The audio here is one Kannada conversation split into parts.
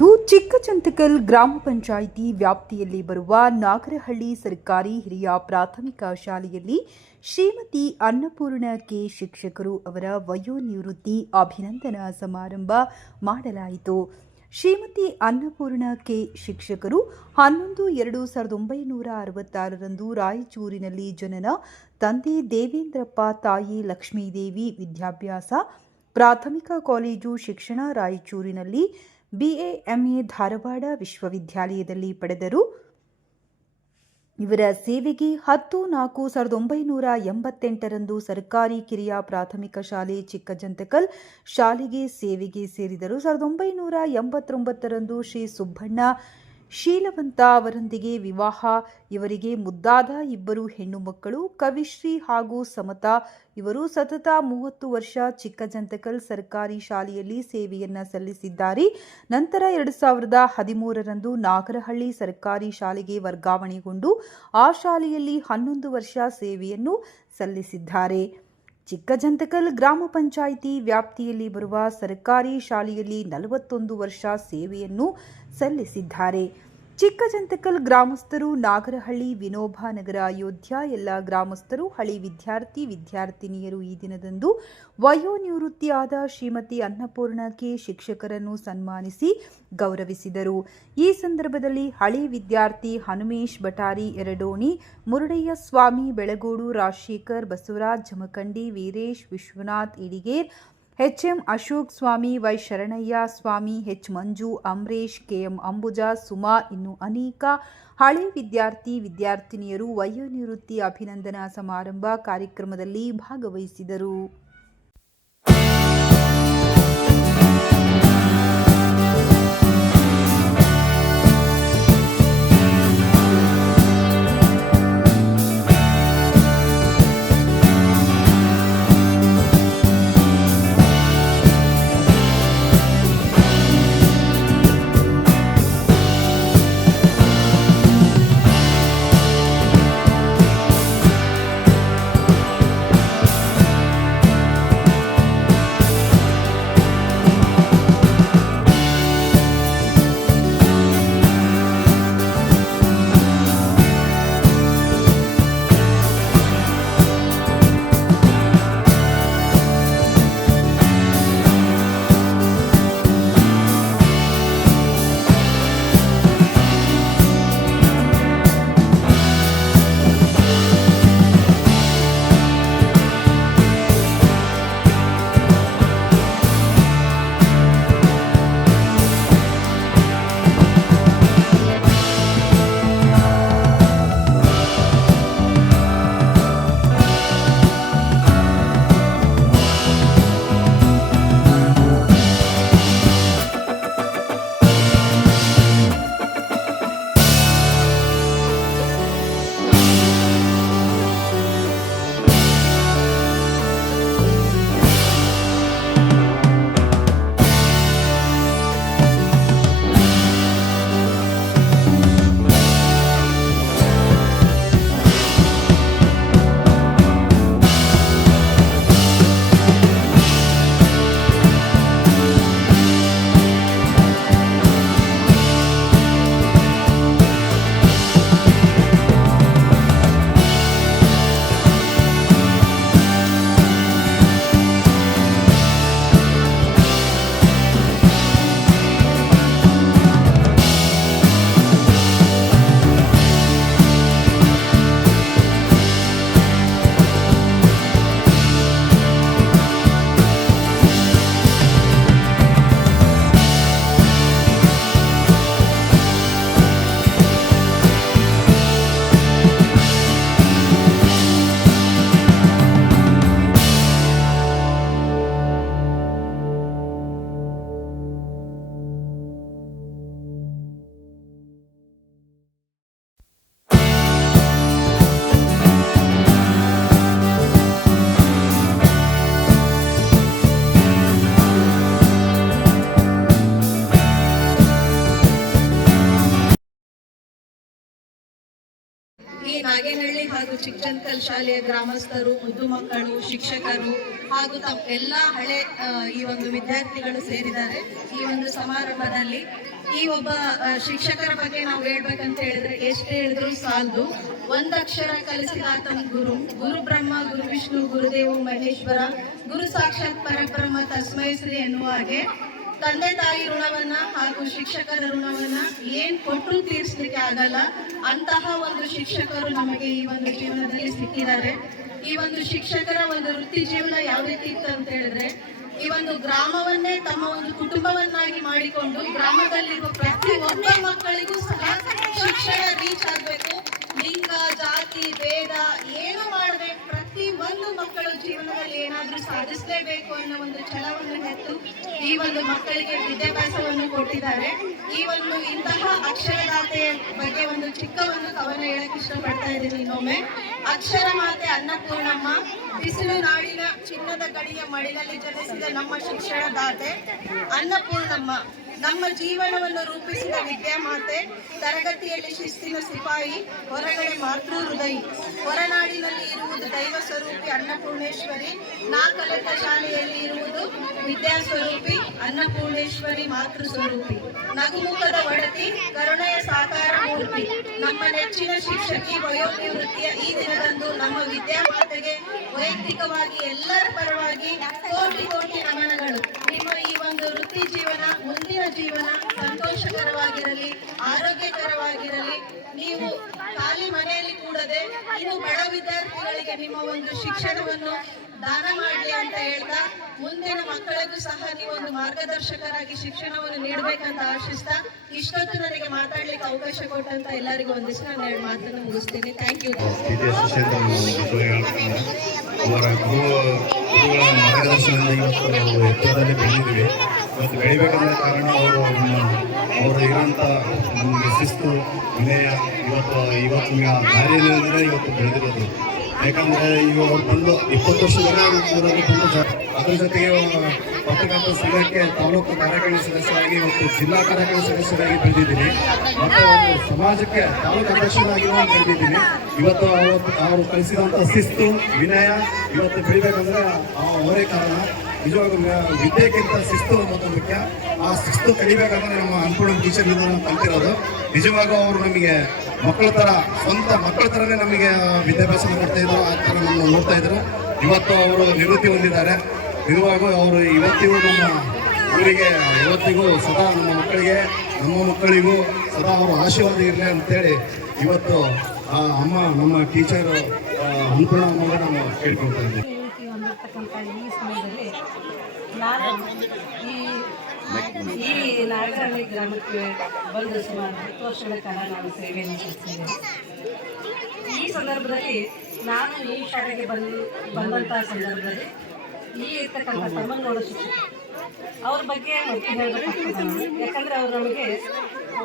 ಇಂದು ಚಿಕ್ಕಚಂತಕಲ್ ಗ್ರಾಮ ಪಂಚಾಯಿತಿ ವ್ಯಾಪ್ತಿಯಲ್ಲಿ ಬರುವ ನಾಗರಹಳ್ಳಿ ಸರ್ಕಾರಿ ಹಿರಿಯ ಪ್ರಾಥಮಿಕ ಶಾಲೆಯಲ್ಲಿ ಶ್ರೀಮತಿ ಅನ್ನಪೂರ್ಣ ಕೆ ಶಿಕ್ಷಕರು ಅವರ ವಯೋನಿವೃತ್ತಿ ಅಭಿನಂದನಾ ಸಮಾರಂಭ ಮಾಡಲಾಯಿತು. ಶ್ರೀಮತಿ ಅನ್ನಪೂರ್ಣ ಕೆ ಶಿಕ್ಷಕರು 11/2/1966ರಂದು ರಾಯಚೂರಿನಲ್ಲಿ ಜನನ. ತಂದೆ ದೇವೇಂದ್ರಪ್ಪ, ತಾಯಿ ಲಕ್ಷ್ಮೀದೇವಿ. ವಿದ್ಯಾಭ್ಯಾಸ ಪ್ರಾಥಮಿಕ ಕಾಲೇಜು ಶಿಕ್ಷಣ ರಾಯಚೂರಿನಲ್ಲಿ, BA MA ಧಾರವಾಡ ವಿಶ್ವವಿದ್ಯಾಲಯದಲ್ಲಿ ಪಡೆದರು. ಇವರ ಸೇವೆಗೆ 10/4/1988ರಂದು ಸರ್ಕಾರಿ ಕಿರಿಯ ಪ್ರಾಥಮಿಕ ಶಾಲೆ ಚಿಕ್ಕಜಂತಕಲ್ ಶಾಲೆಗೆ ಸೇವೆಗೆ ಸೇರಿದರು. 1989ರಂದು ಶ್ರೀ ಸುಬ್ಬಣ್ಣ ಶೀಲವಂತ ಅವರೊಂದಿಗೆ ವಿವಾಹ. ಇವರಿಗೆ ಮುದ್ದಾದ ಇಬ್ಬರು ಹೆಣ್ಣು ಮಕ್ಕಳು, ಕವಿಶ್ರೀ ಹಾಗೂ ಸಮತಾ. ಇವರು ಸತತ 30 ವರ್ಷ ಚಿಕ್ಕಜಂತಕಲ್ ಸರ್ಕಾರಿ ಶಾಲೆಯಲ್ಲಿ ಸೇವೆಯನ್ನ ಸಲ್ಲಿಸಿದ್ದಾರೆ. ನಂತರ 2013ರಂದು ನಾಗರಹಳ್ಳಿ ಸರ್ಕಾರಿ ಶಾಲೆಗೆ ವರ್ಗಾವಣೆಗೊಂಡು ಆ ಶಾಲೆಯಲ್ಲಿ 11 ವರ್ಷ ಸೇವೆಯನ್ನು ಸಲ್ಲಿಸಿದ್ದಾರೆ. ಚಿಕ್ಕಜಂತಕಲ್ ಗ್ರಾಮ ಪಂಚಾಯಿತಿ ವ್ಯಾಪ್ತಿಯಲ್ಲಿ ಬರುವ ಸರ್ಕಾರಿ ಶಾಲೆಯಲ್ಲಿ 41 ವರ್ಷ ಸೇವೆಯನ್ನು ಸಲ್ಲಿಸಿದ್ದಾರೆ. ಚಿಕ್ಕಜಂತಕಲ್ ಗ್ರಾಮಸ್ಥರು, ನಾಗರಹಳ್ಳಿ, ವಿನೋಬನಗರ, ಅಯೋಧ್ಯ ಎಲ್ಲ ಗ್ರಾಮಸ್ಥರು, ಹಳಿ ವಿದ್ಯಾರ್ಥಿ ವಿದ್ಯಾರ್ಥಿನಿಯರು ಈ ದಿನದಂದು ವಯೋನಿವೃತ್ತಿಯಾದ ಶ್ರೀಮತಿ ಅನ್ನಪೂರ್ಣ ಕೆ ಶಿಕ್ಷಕರನ್ನು ಸನ್ಮಾನಿಸಿ ಗೌರವಿಸಿದರು. ಈ ಸಂದರ್ಭದಲ್ಲಿ ಹಳಿ ವಿದ್ಯಾರ್ಥಿ ಹನುಮೇಶ್ ಬಟಾರಿ ಎರಡೋಣಿ, ಮುರುಡಯ್ಯ ಸ್ವಾಮಿ ಬೆಳಗೋಡು, ರಾಜಶೇಖರ್, ಬಸವರಾಜ್ ಜಮಖಂಡಿ, ವೀರೇಶ್, ವಿಶ್ವನಾಥ್ ಇಡಿಗೇರ್, HM ಅಶೋಕ್ ಸ್ವಾಮಿ, ವೈ ಶರಣಯ್ಯ ಸ್ವಾಮಿ, H ಮಂಜು, ಅಮರೇಶ್, KM ಅಂಬುಜಾ, ಸುಮಾ ಇನ್ನು ಅನೇಕ ಹಳೆ ವಿದ್ಯಾರ್ಥಿ ವಿದ್ಯಾರ್ಥಿನಿಯರು ವಯೋನಿವೃತ್ತಿ ಅಭಿನಂದನಾ ಸಮಾರಂಭ ಕಾರ್ಯಕ್ರಮದಲ್ಲಿ ಭಾಗವಹಿಸಿದರು. ಈ ನಾಗೇನಹಳ್ಳಿ ಹಾಗೂ ಚಿಕ್ಕಜಂತಕಲ್ ಶಾಲೆಯ ಗ್ರಾಮಸ್ಥರು, ಮುದ್ದು ಮಕ್ಕಳು, ಶಿಕ್ಷಕರು ಹಾಗೂ ಎಲ್ಲ ಹಳೆ ಈ ಒಂದು ವಿದ್ಯಾರ್ಥಿಗಳು ಸೇರಿದ್ದಾರೆ ಈ ಒಂದು ಸಮಾರಂಭದಲ್ಲಿ. ಈ ಒಬ್ಬ ಶಿಕ್ಷಕರ ಬಗ್ಗೆ ನಾವು ಹೇಳ್ಬೇಕಂತ ಹೇಳಿದ್ರೆ ಎಷ್ಟು ಹೇಳಿದ್ರು ಸಾಲದು. ಒಂದಕ್ಷರ ಕಲಿಸಿದಾತ ಗುರು, ಗುರು ಬ್ರಹ್ಮ, ಗುರು ವಿಷ್ಣು, ಗುರುದೇವ ಮಹೇಶ್ವರ, ಗುರು ಸಾಕ್ಷಾತ್ ಪರಬ್ರಹ್ಮ ತಸ್ಮೈ ಶ್ರೀ ಎನ್ನುವ ಹಾಗೆ ತಂದೆ ತಾಯಿ ಋಣವನ್ನ ಹಾಗೂ ಶಿಕ್ಷಕರ ಋಣವನ್ನ ಏನ್ ಕೊಟ್ಟರು ತೀರಿಸಲಿಕ್ಕೆ ಆಗಲ್ಲ. ಅಂತಹ ಒಂದು ಶಿಕ್ಷಕರು ನಮಗೆ ಈ ಒಂದು ಜೀವನದಲ್ಲಿ ಸಿಕ್ಕಿದ್ದಾರೆ. ಈ ಒಂದು ಶಿಕ್ಷಕರ ಒಂದು ವೃತ್ತಿ ಜೀವನ ಯಾವ ರೀತಿ ಇತ್ತು ಅಂತ ಹೇಳಿದ್ರೆ, ಈ ಒಂದು ಗ್ರಾಮವನ್ನೇ ತಮ್ಮ ಒಂದು ಕುಟುಂಬವನ್ನಾಗಿ ಮಾಡಿಕೊಂಡು ಗ್ರಾಮದಲ್ಲಿರುವ ಪ್ರತಿ ಒಬ್ಬ ಮಕ್ಕಳಿಗೂ ಸಹ ಶಿಕ್ಷಣ ರೀಚ್ ಆಗ್ಬೇಕು. ಲಿಂಗ, ಜಾತಿ, ಭೇದ ಏನು ಮಾಡಬೇಕು, ಪ್ರತಿ ಒಂದು ಮಕ್ಕಳು ಜೀವನದಲ್ಲಿ ಏನಾದ್ರೂ ಸಾಧಿಸಲೇಬೇಕು ಅನ್ನೋ ಒಂದು ಛಲವನ್ನು ಹೆತ್ತು ಈ ಒಂದು ಮಕ್ಕಳಿಗೆ ವಿದ್ಯಾಭ್ಯಾಸವನ್ನು ಕೊಟ್ಟಿದ್ದಾರೆ. ಈ ಒಂದು ಇಂತಹ ಅಕ್ಷರದಾತೆಯ ಬಗ್ಗೆ ಒಂದು ಚಿಕ್ಕ ಒಂದು ಕವನ ಹೇಳಕ್ ಇಷ್ಟಪಡ್ತಾ ಇದ್ದೀನಿ. ಇನ್ನೊಮ್ಮೆ ಅಕ್ಷರ ಮಾತೆ ಅನ್ನಪೂರ್ಣಮ್ಮ, ಬಿಸಿಲು ನಾಡಿನ ಚಿನ್ನದ ಗಡಿಯ ಮಡಿಲಲ್ಲಿ ಜನಿಸಿದ ನಮ್ಮ ಶಿಕ್ಷಣದಾತೆ ಅನ್ನಪೂರ್ಣಮ್ಮ, ನಮ್ಮ ಜೀವನವನ್ನು ರೂಪಿಸಿದ ವಿದ್ಯಾಮಾತೆ, ತರಗತಿಯಲ್ಲಿ ಶಿಸ್ತಿನ ಸಿಪಾಯಿ, ಹೊರಗಡೆ ಮಾತೃ ಹೃದಯಿ, ಹೊರನಾಡಿನಲ್ಲಿ ಇರುವುದು ದೈವ ಸ್ವರೂಪಿ ಅನ್ನಪೂರ್ಣೇಶ್ವರಿ, ನಾ ಕಲಿತ ಶಾಲೆಯಲ್ಲಿ ಇರುವುದು ವಿದ್ಯಾಸ್ವರೂಪಿ ಅನ್ನಪೂರ್ಣೇಶ್ವರಿ ಮಾತೃ ಸ್ವರೂಪಿ, ನಗುಮುಖದ ಒಡತಿ, ಕರುಣೆಯ ಸಾಕಾರ ಮೂರ್ತಿ, ನಮ್ಮ ನೆಚ್ಚಿನ ಶಿಕ್ಷಕಿ, ವಯೋನಿವೃತ್ತಿಯ ಈ ದಿನದಂದು ನಮ್ಮ ವಿದ್ಯಾಮಾತೆಗೆ ವೈಯಕ್ತಿಕವಾಗಿ ಎಲ್ಲರ ಪರವಾಗಿ ಕೋಟಿ ಕೋಟಿ ನಮನಗಳು. ನಿಮ್ಮ ಈ ಒಂದು ವೃತ್ತಿ ಜೀವನ, ಮುಂದಿನ ಜೀವನ ಸಂತೋಷಕರವಾಗಿರಲಿ, ಆರೋಗ್ಯಕರವಾಗಿರಲಿ. ನೀವು ಖಾಲಿ ಮನೆಯಲ್ಲಿ ಕೂಡದೆ ಇನ್ನು ಬಡ ವಿದ್ಯಾರ್ಥಿಗಳಿಗೆ ನಿಮ್ಮ ಒಂದು ಶಿಕ್ಷಣವನ್ನು ದಾನ ಮಾಡಲಿ ಅಂತ ಹೇಳ್ತಾ, ಮುಂದಿನ ಮಕ್ಕಳಿಗೂ ಸಹ ನೀವೊಂದು ಮಾರ್ಗದರ್ಶಕರಾಗಿ ಶಿಕ್ಷಣವನ್ನು ನೀಡಬೇಕಂತ ಆಶಿಸ್ತಾ, ಇಷ್ಟೊತ್ತು ನನಗೆ ಮಾತಾಡ್ಲಿಕ್ಕೆ ಅವಕಾಶ ಕೊಟ್ಟಂತ ಎಲ್ಲರಿಗೂ ಒಂದಿಷ್ಟು ನಾನು 2 ಮಾತನ್ನು ಮುಗಿಸ್ತೀನಿ. Thank you. ಅವರ ಗುರುಗಳ ಮಾರ್ಗದರ್ಶನದಲ್ಲಿ ಇವತ್ತು ಎತ್ತರದಲ್ಲಿ ಬೆಳೆದಿದ್ದೀವಿ. ಇವತ್ತು ಬೆಳಿಬೇಕಂದ ಕಾರಣ ಅವರು ಇರೋಂಥ ನಮಗೆ ಶಿಸ್ತು, ವಿನಯ ಇವತ್ತು ದಾರಿಯಲ್ಲಿ ಇವತ್ತು ಬೆಳೆದಿರೋದು. ಯಾಕಂದರೆ ಈಗ ಅವ್ರು ಬಂದು 20 ವರ್ಷದ ಊರಲ್ಲಿ ಬಂದು ಅದ್ರ ಜೊತೆಗೆ ಪತ್ರಕರ್ತರ ಸಂಘಕ್ಕೆ ತಾಲೂಕು ಕಾರ್ಯಕಾರಿಣಿ ಸದಸ್ಯರಾಗಿ ಇವತ್ತು ಜಿಲ್ಲಾ ಕಾರ್ಯಕಾರಿಣಿ ಸದಸ್ಯರಾಗಿ ಬೆಳೆದಿದ್ದೀನಿ. ಮತ್ತು ಒಂದು ಸಮಾಜಕ್ಕೆ ತಾಲೂಕು ಅಧ್ಯಕ್ಷರಾಗಿ ಬೆಳೆದಿದ್ದೀನಿ. ಇವತ್ತು ಅವರು ಕಲಿಸಿದಂಥ ಶಿಸ್ತು, ವಿನಯ ಇವತ್ತು ಬೆಳಿಬೇಕಂದ್ರೆ ಅವರೇ ಕಾರಣ. ನಿಜವಾಗೂ ವಿದ್ಯೆಗಿಂತ ಶಿಸ್ತು ಮತ್ತು ಮುಖ್ಯ. ಆ ಶಿಸ್ತು ಕಲಿಬೇಕಂದ್ರೆ ನಮ್ಮ ಅನ್ನಪೂರ್ಣ ಟೀಚರ್ನಿಂದ ನಾವು ಕಲ್ತಿರೋದು. ನಿಜವಾಗೂ ಅವರು ನಮಗೆ ಮಕ್ಕಳ ಥರ, ಸ್ವಂತ ಮಕ್ಕಳ ಥರನೇ ನಮಗೆ ವಿದ್ಯಾಭ್ಯಾಸ ಕೊಡ್ತಾ ಇದ್ರು. ಆ ಥರ ನಮ್ಮ ನೋಡ್ತಾ ಇದ್ರು. ಇವತ್ತು ಅವರು ನಿವೃತ್ತಿ ಹೊಂದಿದ್ದಾರೆ. ನಿಜವಾಗೂ ಅವರು ಇವತ್ತಿಗೂ ನಮ್ಮ ಊರಿಗೆ ಇವತ್ತಿಗೂ ಸದಾ ನಮ್ಮ ಮಕ್ಕಳಿಗೂ ಸದಾ ಅವರು ಆಶೀರ್ವಾದ ಇರಲಿ ಅಂತೇಳಿ ಇವತ್ತು ಅಮ್ಮ ನಮ್ಮ ಟೀಚರ್ ಅನ್ನಪೂರ್ಣ ಅಮ್ಮಗೆ ನಾವು ಕೇಳ್ಕೊಳ್ತಾ ಇದ್ದೀವಿ. ಈ ಸಮಯದಲ್ಲಿ ನಾನು ಈ ನಾಗರಹಳ್ಳಿ ಗ್ರಾಮಕ್ಕೆ ಬಂದು ಸುಮಾರು 10 ವರ್ಷಗಳ ಕಾಲ ನಾನು ಸೇವೆಯನ್ನು ಸಲ್ಲಿಸಿದ್ದೇನೆ. ಈ ಸಂದರ್ಭದಲ್ಲಿ ನಾನು ಈ ಶಾಲೆಗೆ ಬಂದಂತಹ ಸಂದರ್ಭದಲ್ಲಿ ಇರ್ತಕ್ಕಂಥ ತಮ್ಮನಗೌಡ ಶಿಕ್ಷಕರು ಅವ್ರ ಬಗ್ಗೆ ಮತ್ತೆ ಹೇಳಬೇಕಾಗ್ತದೆ ನಾನು. ಯಾಕಂದರೆ ಅವರು ನಮಗೆ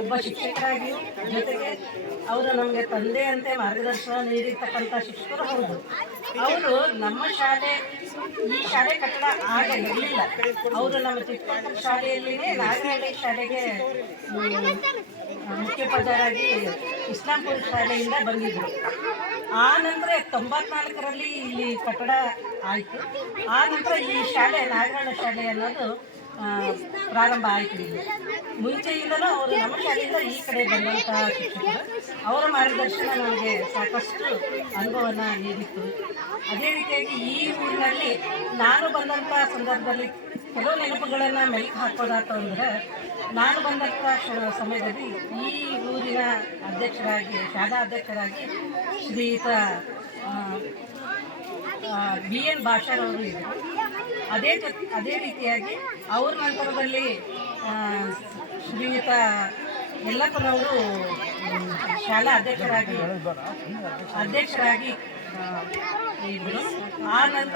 ಒಬ್ಬ ಶಿಕ್ಷಕರಾಗಿಯೂ ಜೊತೆಗೆ ಅವರು ನಮಗೆ ತಂದೆಯಂತೆ ಮಾರ್ಗದರ್ಶನ ನೀಡಿರ್ತಕ್ಕಂಥ ಶಿಕ್ಷಕರು ಹೌದು. ಅವರು ನಮ್ಮ ಈ ಶಾಲೆ ಕಟ್ಟಡ ಆಗ ಇರಲಿಲ್ಲ. ಅವರು ನಮ್ಮ ಚಿಕ್ಕಮಗಳೂರು ಶಾಲೆಯಲ್ಲಿನೇ ನಾಗರಹಳ್ಳಿ ಶಾಲೆಗೆ ಮುಖ್ಯೋಪಾಧ್ಯಾಯರಾಗಿ ಇಸ್ಲಾಂಪುರ ಶಾಲೆಯಿಂದ ಬಂದಿದ್ದರು. ಆ ನಂತರ 94ರಲ್ಲಿ ಇಲ್ಲಿ ಕಟ್ಟಡ ಆಯಿತು. ಆ ನಂತರ ಈ ಶಾಲೆ ನಾಗರಹಳ್ಳಿ ಶಾಲೆ ಅನ್ನೋದು ಪ್ರಾರಂಭ ಆಯಿತು. ಇಲ್ಲಿ ಮುಂಚೆಯಿಂದಲೂ ಅವರು ನಮ್ಮ ಶಾಲೆಯಿಂದ ಈ ಕಡೆ ಬಂದಂತಹ ಶಿಕ್ಷಕರು. ಅವರ ಮಾರ್ಗದರ್ಶನ ನಮಗೆ ಸಾಕಷ್ಟು ಅನುಭವನ ನೀಡಿತ್ತು. ಅದೇ ರೀತಿಯಾಗಿ ಈ ಊರಿನಲ್ಲಿ ನಾನು ಬಂದಂಥ ಸಂದರ್ಭದಲ್ಲಿ ಕೆಲವು ನೆನಪುಗಳನ್ನು ಮೆಲುಕು ಹಾಕೋದಾಯ್ತು ಅಂದರೆ, ನಾನು ಬಂದಂಥ ಸಮಯದಲ್ಲಿ ಈ ಊರಿನ ಅಧ್ಯಕ್ಷರಾಗಿ, ಶಾಲಾ ಅಧ್ಯಕ್ಷರಾಗಿ ಶ್ರೀಯುತ BN ಭಾಷಾರವರು ಇದ್ದರು. ಅದೇ ರೀತಿಯಾಗಿ ಅವ್ರ ನಂತರದಲ್ಲಿ ಶ್ರೀಯುತ ಯಲ್ಲಪ್ಪನವರು ಶಾಲಾ ಅಧ್ಯಕ್ಷರಾಗಿ ಇದ್ದರು. ಆ ನಂತರ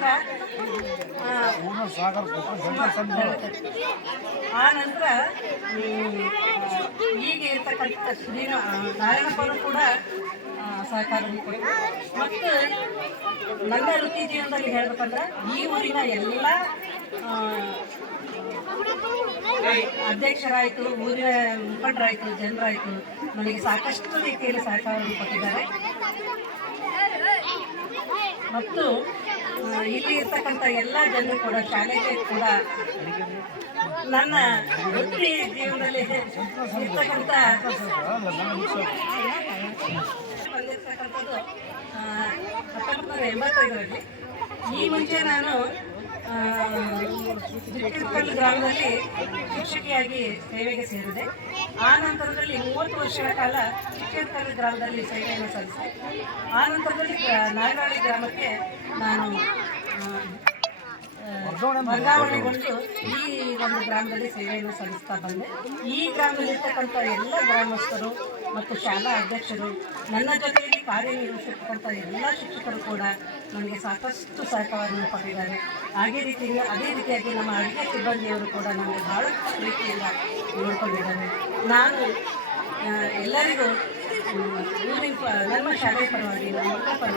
ಈಗ ಇರ್ತಕ್ಕಂಥ ಶ್ರೀ ನಾರಾಯಣಪ್ಪರು ಕೂಡ ಸಹಕಾರ ಕೊಟ್ಟರು. ಮತ್ತು ನನ್ನ ವೃತ್ತಿ ಜೀವನದಲ್ಲಿ ಹೇಳ್ಬೇಕಂದ್ರೆ ಈ ಊರಿನ ಎಲ್ಲ ಅಧ್ಯಕ್ಷರಾಯಿತು, ಊರಿನ ಮುಖಂಡರಾಯಿತು, ಜನರಾಯಿತು ನನಗೆ ಸಾಕಷ್ಟು ರೀತಿಯಲ್ಲಿ ಸಹಕಾರವನ್ನು ಕೊಟ್ಟಿದ್ದಾರೆ. ಮತ್ತು ಇಲ್ಲಿ ಇರ್ತಕ್ಕಂಥ ಎಲ್ಲ ಜನರು ಕೂಡ ಶಾಲೆಗೆ ಕೂಡ ನನ್ನ ವೃತ್ತಿ ಜೀವನದಲ್ಲಿ ಇರ್ತಕ್ಕಂಥ ಬಂದಿರ್ತಕ್ಕಂಥದ್ದು 1985ರಲ್ಲಿ. ಈ ಮುಂಚೆ ನಾನು ಚಿಕ್ಕಕಲ್ ಗ್ರಾಮದಲ್ಲಿ ಶಿಕ್ಷಕಿಯಾಗಿ ಸೇವೆಗೆ ಸೇರಿದೆ. ಆ ನಂತರದಲ್ಲಿ 30 ವರ್ಷಗಳ ಕಾಲ ಚಿಕ್ಕಕಲ್ ಗ್ರಾಮದಲ್ಲಿ ಸೇವೆಯನ್ನು ಸಲ್ಲಿಸಿದೆ. ಆ ನಂತರದಲ್ಲಿ ನಾಗರಾಳಿ ಗ್ರಾಮಕ್ಕೆ ನಾನು ವರ್ಗಾವಣೆಗೊಂಡು ಈ ಒಂದು ಗ್ರಾಮದಲ್ಲಿ ಸೇವೆಯನ್ನು ಸಲ್ಲಿಸ್ತಾ ಬಂದೆ. ಈ ಗ್ರಾಮದಲ್ಲಿರ್ತಕ್ಕಂಥ ಎಲ್ಲ ಗ್ರಾಮಸ್ಥರು ಮತ್ತು ಶಾಲಾ ಅಧ್ಯಕ್ಷರು, ನನ್ನ ಜೊತೆಯಲ್ಲಿ ಕಾರ್ಯನಿರ್ವಹಿಸಿರ್ತಕ್ಕಂಥ ಎಲ್ಲ ಶಿಕ್ಷಕರು ಕೂಡ ನನಗೆ ಸಾಕಷ್ಟು ಸಹಕಾರವನ್ನು ಕೊಟ್ಟಿದ್ದಾರೆ. ಅದೇ ರೀತಿಯಾಗಿ ನಮ್ಮ ಅಡುಗೆ ಸಿಬ್ಬಂದಿಯವರು ಕೂಡ ನನಗೆ ಬಹಳ ಪ್ರೀತಿಯಿಂದ ನೋಡಿಕೊಂಡಿದ್ದಾರೆ. ನಾನು ಎಲ್ಲರಿಗೂ ನನ್ನ ಶಾಲೆಯ ಪರವಾಗಿ, ನಮ್ಮ ಮಕ್ಕಳ ಪರವಾಗಿ